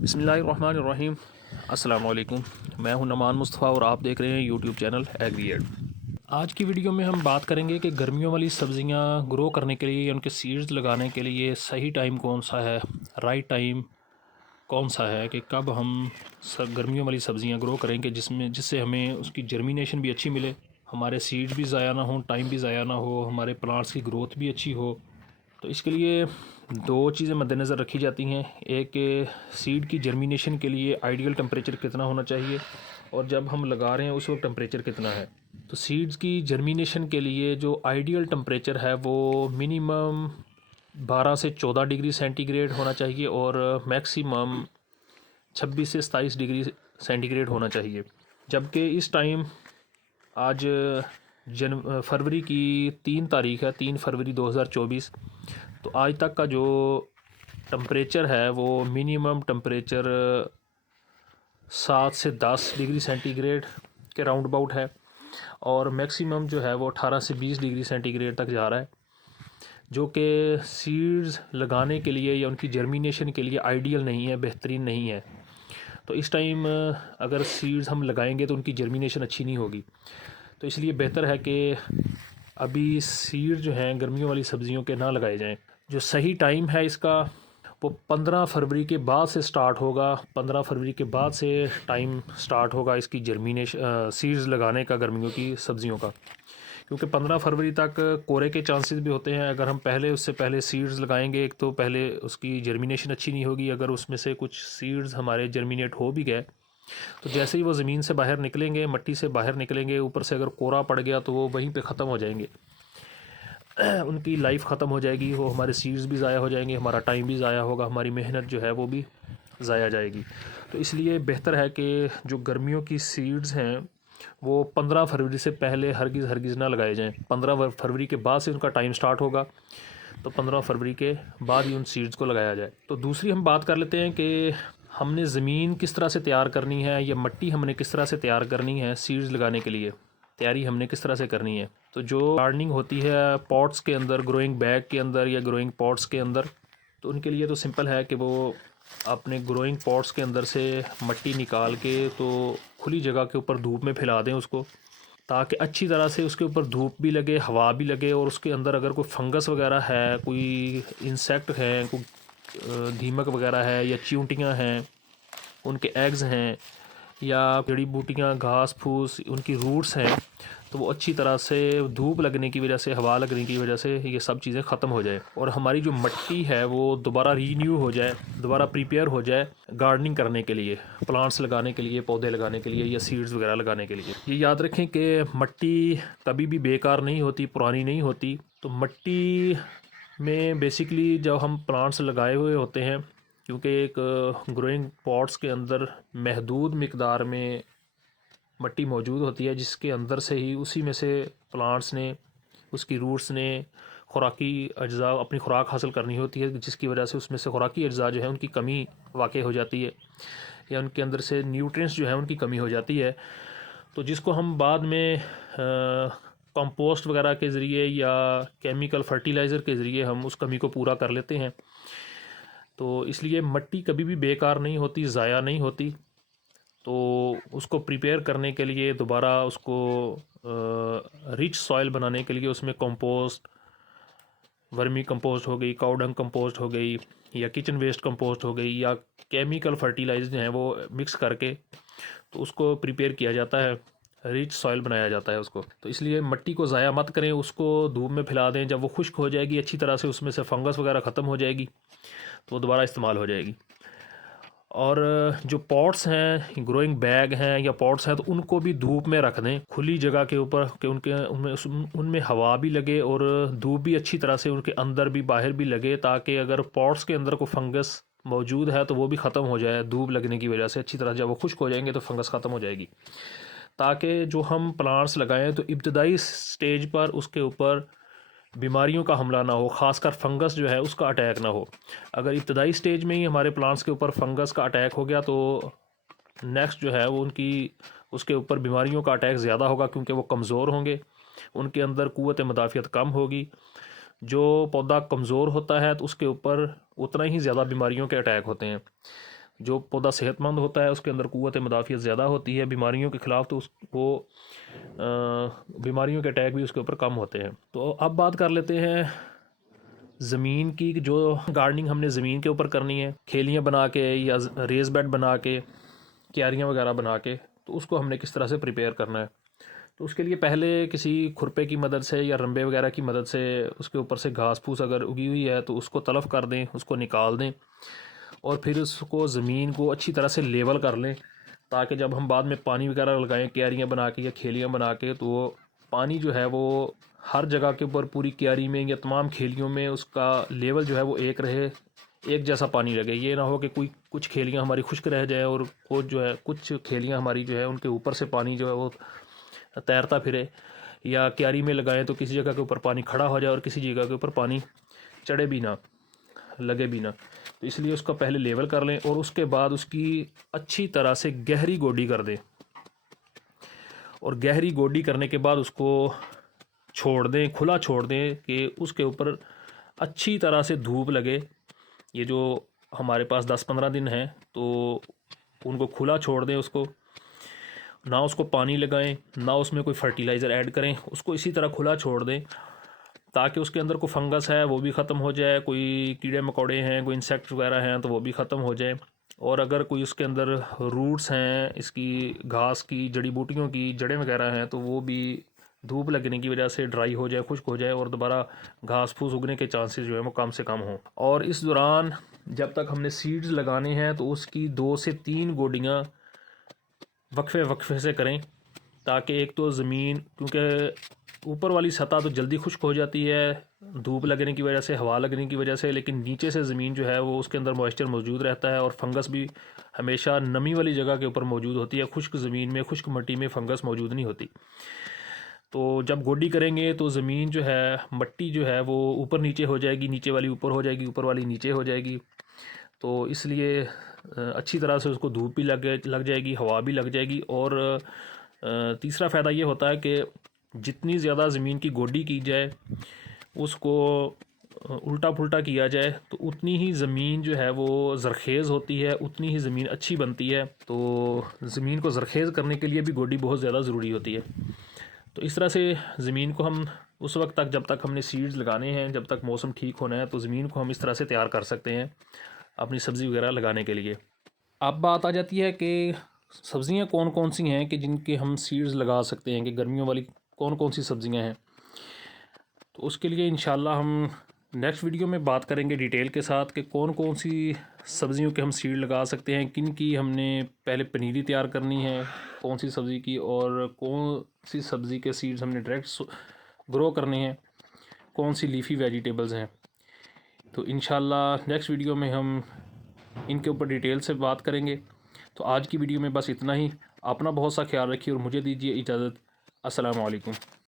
बिस्मिल्लाहिर्रहमानिर्रहीम। अस्सलाम वालेकुम। मैं हूं नमान मुस्तफ़ा और आप देख रहे हैं यूट्यूब चैनल एग्रीएड। आज की वीडियो में हम बात करेंगे कि गर्मियों वाली सब्ज़ियां ग्रो करने के लिए या उनके सीड्स लगाने के लिए सही टाइम कौन सा है, राइट टाइम कौन सा है कि कब हम सब गर्मियों वाली सब्ज़ियां ग्रो करेंगे जिससे हमें उसकी जर्मिनेशन भी अच्छी मिले, हमारे सीड्स भी ज़ाया ना हो, टाइम भी ज़ाया ना हो, हमारे प्लांट्स की ग्रोथ भी अच्छी हो। तो इसके लिए दो चीज़ें मद्देनज़र रखी जाती हैं। एक, सीड की जर्मिनेशन के लिए आइडियल टेम्परेचर कितना होना चाहिए और जब हम लगा रहे हैं उस वक्त टेम्परेचर कितना है। तो सीड्स की जर्मिनेशन के लिए जो आइडियल टेम्परेचर है वो मिनिमम 12 से 14 डिग्री सेंटीग्रेड होना चाहिए और मैक्सिमम 26 से 27 डिग्री सेंटीग्रेड होना चाहिए। जबकि इस टाइम आज फरवरी की 3 तारीख है, 3 फरवरी 2024। तो आज तक का जो टम्परेचर है वो मिनिमम टम्परेचर 7 से 10 डिग्री सेंटीग्रेड के राउंड अबाउट है और मैक्सिमम जो है वो 18 से 20 डिग्री सेंटीग्रेड तक जा रहा है, जो कि सीड्स लगाने के लिए या उनकी जर्मिनेशन के लिए आइडियल नहीं है, बेहतरीन नहीं है। तो इस टाइम अगर सीड्स हम लगाएंगे तो उनकी जर्मिनेशन अच्छी नहीं होगी। तो इसलिए बेहतर है कि अभी सीड जो हैं गर्मियों वाली सब्ज़ियों के ना लगाए जाएं। जो सही टाइम है इसका वो 15 फरवरी के बाद से स्टार्ट होगा। 15 फरवरी के बाद से टाइम स्टार्ट होगा इसकी जर्मिनेशन सीड्स लगाने का गर्मियों की सब्ज़ियों का, क्योंकि 15 फरवरी तक कोरे के चांसेस भी होते हैं। अगर हम उससे पहले सीड्स लगाएंगे, एक तो पहले उसकी जर्मिनेशन अच्छी नहीं होगी। अगर उसमें से कुछ सीड्स हमारे जर्मिनेट हो भी गए तो जैसे ही वो ज़मीन से बाहर निकलेंगे, मट्टी से बाहर निकलेंगे, ऊपर से अगर कोरा पड़ गया तो वो वहीं पे ख़त्म हो जाएंगे, उनकी लाइफ ख़त्म हो जाएगी। वो हमारे सीड्स भी ज़ाया हो जाएंगे, हमारा टाइम भी ज़ाया होगा, हमारी मेहनत जो है वो भी ज़ाया जाएगी। तो इसलिए बेहतर है कि जो गर्मियों की सीड्स हैं वो 15 फरवरी से पहले हरगिज़ ना लगाए जाएं। 15 फरवरी के बाद से उनका टाइम स्टार्ट होगा, तो 15 फरवरी के बाद ही उन सीड्स को लगाया जाए। तो दूसरी हम बात कर लेते हैं कि हमने ज़मीन किस तरह से तैयार करनी है या मिट्टी हमने किस तरह से तैयार करनी है सीड्स लगाने के लिए, तैयारी हमने किस तरह से करनी है। तो जो गार्डनिंग होती है पॉट्स के अंदर, ग्रोइंग बैग के अंदर या ग्रोइंग पॉट्स के अंदर, तो उनके लिए तो सिंपल है कि वो अपने ग्रोइंग पॉट्स के अंदर से मिट्टी निकाल के तो खुली जगह के ऊपर धूप में फैला दें उसको, ताकि अच्छी तरह से उसके ऊपर धूप भी लगे, हवा भी लगे और उसके अंदर अगर कोई फंगस वगैरह है, कोई इंसेक्ट हैं, कोई दीमक वगैरह है या चींटियाँ हैं, उनके एग्स हैं या जड़ी बूटियाँ, घास फूस, उनकी रूट्स हैं, तो वो अच्छी तरह से धूप लगने की वजह से, हवा लगने की वजह से ये सब चीज़ें ख़त्म हो जाए और हमारी जो मिट्टी है वो दोबारा रीन्यू हो जाए, दोबारा प्रिपेयर हो जाए गार्डनिंग करने के लिए, प्लांट्स लगाने के लिए, पौधे लगाने के लिए या सीड्स वगैरह लगाने के लिए। ये याद रखें कि मिट्टी कभी भी बेकार नहीं होती, पुरानी नहीं होती। तो मिट्टी में बेसिकली जब हम प्लांट्स लगाए हुए होते हैं, क्योंकि एक ग्रोइंग पॉट्स के अंदर महदूद मिकदार में मिट्टी मौजूद होती है, जिसके अंदर से ही उसी में से प्लांट्स ने, उसकी रूट्स ने खुराकी अज्जा, अपनी खुराक हासिल करनी होती है, जिसकी वजह से उसमें से खुराकी अज्जा जो है उनकी कमी वाक़ई हो जाती है या उनके अंदर से न्यूट्रिएंट्स जो है उनकी कमी हो जाती है। तो जिसको हम बाद में कंपोस्ट वगैरह के ज़रिए या केमिकल फर्टिलाइज़र के ज़रिए हम उस कमी को पूरा कर लेते हैं। तो इसलिए मिट्टी कभी भी बेकार नहीं होती, ज़ाया नहीं होती। तो उसको प्रिपेयर करने के लिए, दोबारा उसको रिच सॉइल बनाने के लिए उसमें कंपोस्ट, वर्मी कंपोस्ट हो गई, काउ डंग कंपोस्ट हो गई या किचन वेस्ट कंपोस्ट हो गई या केमिकल फर्टिलाइजर हैं वो मिक्स करके तो उसको प्रिपेयर किया जाता है, रिच सॉइल बनाया जाता है उसको। तो इसलिए मिट्टी को ज़ाया मत करें, उसको धूप में फैला दें। जब वो खुश्क हो जाएगी अच्छी तरह से, उसमें से फंगस वगैरह ख़त्म हो जाएगी तो वो दोबारा इस्तेमाल हो जाएगी। और जो पॉट्स हैं, ग्रोइंग बैग हैं या पॉट्स हैं, तो उनको भी धूप में रख दें, खुली जगह के ऊपर, कि उनमें हवा भी लगे और धूप भी अच्छी तरह से उनके अंदर भी बाहर भी लगे, ताकि अगर पॉट्स के अंदर कोई फंगस मौजूद है तो वो भी ख़त्म हो जाए धूप लगने की वजह से। अच्छी तरह जब वो खुश्क हो जाएंगे तो फंगस ख़त्म हो जाएगी, ताकि जो हम प्लांट्स लगाएं तो इब्तदाई स्टेज पर उसके ऊपर बीमारियों का हमला ना हो, ख़ासकर फंगस जो है उसका अटैक ना हो। अगर इब्तदाई स्टेज में ही हमारे प्लांट्स के ऊपर फंगस का अटैक हो गया तो नेक्स्ट जो है वो उसके ऊपर बीमारियों का अटैक ज़्यादा होगा, क्योंकि वो कमज़ोर होंगे, उनके अंदर क़ुव्वत मुदाफ़ियत कम होगी। जो पौधा कमज़ोर होता है तो उसके ऊपर उतना ही ज़्यादा बीमारियों के अटैक होते हैं। जो पौधा सेहतमंद होता है उसके अंदर क़ुव्वत मुदाफ़ियत ज़्यादा होती है, बीमारियों के ख़िलाफ़ तो उसको बीमारियों के अटैक भी उसके ऊपर कम होते हैं। तो अब बात कर लेते हैं ज़मीन की। जो गार्डनिंग हमने ज़मीन के ऊपर करनी है, खेलियाँ बना के या रेज़ बेड बना के, क्यारियाँ वगैरह बना के, तो उसको हमने किस तरह से प्रिपेयर करना है। तो उसके लिए पहले किसी खुरपे की मदद से या रंबे वगैरह की मदद से उसके ऊपर से घास फूस अगर उगी हुई है तो उसको तलफ़ कर दें, उसको निकाल दें और फिर उसको ज़मीन को अच्छी तरह से लेवल कर लें, ताकि जब हम बाद में पानी वगैरह लगाएं क्यारियाँ बना के या खेलियाँ बना के, तो पानी जो है वो हर जगह के ऊपर पूरी क्यारी में या तमाम खेलियों में उसका लेवल जो है वो एक रहे, एक जैसा पानी लगे। ये ना हो कि कुछ खेलियाँ हमारी खुश्क रह जाए और कुछ जो है कुछ खेलियाँ हमारी जो है उनके ऊपर से पानी जो है वो तैरता फिरे, या क्यारी में लगाएं तो किसी जगह के ऊपर पानी खड़ा हो जाए और किसी जगह के ऊपर पानी चढ़े भी ना, लगे भी ना। तो इसलिए उसका पहले लेवल कर लें और उसके बाद उसकी अच्छी तरह से गहरी गोडी कर दें, और गहरी गोडी करने के बाद उसको छोड़ दें, खुला छोड़ दें कि उसके ऊपर अच्छी तरह से धूप लगे। ये जो हमारे पास 10-15 दिन हैं तो उनको खुला छोड़ दें, उसको ना उसको पानी लगाएं, ना उसमें कोई फर्टिलाइज़र ऐड करें, उसको इसी तरह खुला छोड़ दें ताकि उसके अंदर कोई फंगस है वो भी ख़त्म हो जाए, कोई कीड़े मकोड़े हैं, कोई इंसेक्ट वगैरह हैं तो वो भी ख़त्म हो जाए, और अगर कोई उसके अंदर रूट्स हैं, इसकी घास की, जड़ी बूटियों की जड़ें वगैरह हैं, तो वो भी धूप लगने की वजह से ड्राई हो जाए, खुश्क हो जाए और दोबारा घास फूस उगने के चांसेस जो है वो कम से कम हों। और इस दौरान जब तक हमने सीड्स लगाने हैं तो उसकी 2 से 3 गोडियाँ वक्फे वक्फे से करें, ताकि एक तो ज़मीन, क्योंकि ऊपर वाली सतह तो जल्दी खुश्क हो जाती है धूप लगने की वजह से, हवा लगने की वजह से, लेकिन नीचे से ज़मीन जो है वो उसके अंदर मॉइस्चर मौजूद रहता है और फंगस भी हमेशा नमी वाली जगह के ऊपर मौजूद होती है। खुश्क ज़मीन में, खुश्क मिट्टी में फंगस मौजूद नहीं होती। तो जब गोडी करेंगे तो ज़मीन जो है, मट्टी जो है वो ऊपर नीचे हो जाएगी, नीचे वाली ऊपर हो जाएगी, ऊपर वाली नीचे हो जाएगी। तो इसलिए अच्छी तरह से उसको धूप भी लग जाएगी, हवा भी लग जाएगी। और तीसरा फ़ायदा ये होता है कि जितनी ज़्यादा ज़मीन की गोडी की जाए, उसको उल्टा पुल्टा किया जाए, तो उतनी ही ज़मीन जो है वो ज़रख़ेज़ होती है, उतनी ही ज़मीन अच्छी बनती है। तो ज़मीन को ज़रख़ेज़ करने के लिए भी गोडी बहुत ज़्यादा ज़रूरी होती है। तो इस तरह से ज़मीन को हम उस वक्त तक, जब तक हमने सीड्स लगाने हैं, जब तक मौसम ठीक होना है, तो ज़मीन को हम इस तरह से तैयार कर सकते हैं अपनी सब्ज़ी वगैरह लगाने के लिए। अब बात आ जाती है कि सब्ज़ियां कौन कौन सी हैं कि जिनके हम सीड्स लगा सकते हैं, कि गर्मियों वाली कौन कौन सी सब्ज़ियां हैं। तो उसके लिए इंशाल्लाह हम नेक्स्ट वीडियो में बात करेंगे डिटेल के साथ कि कौन कौन सी सब्ज़ियों के हम सीड लगा सकते हैं, किन की हमने पहले पनीरी तैयार करनी है कौन सी सब्ज़ी की, और कौन सी सब्ज़ी के सीड्स हमने डायरेक्ट ग्रो करने हैं, कौन सी लीफ़ी वेजिटेबल्स हैं। तो इंशाल्लाह नेक्स्ट वीडियो में हम इनके ऊपर डिटेल से बात करेंगे। तो आज की वीडियो में बस इतना ही। अपना बहुत सा ख्याल रखिए और मुझे दीजिए इजाज़त। अस्सलाम वालेकुम।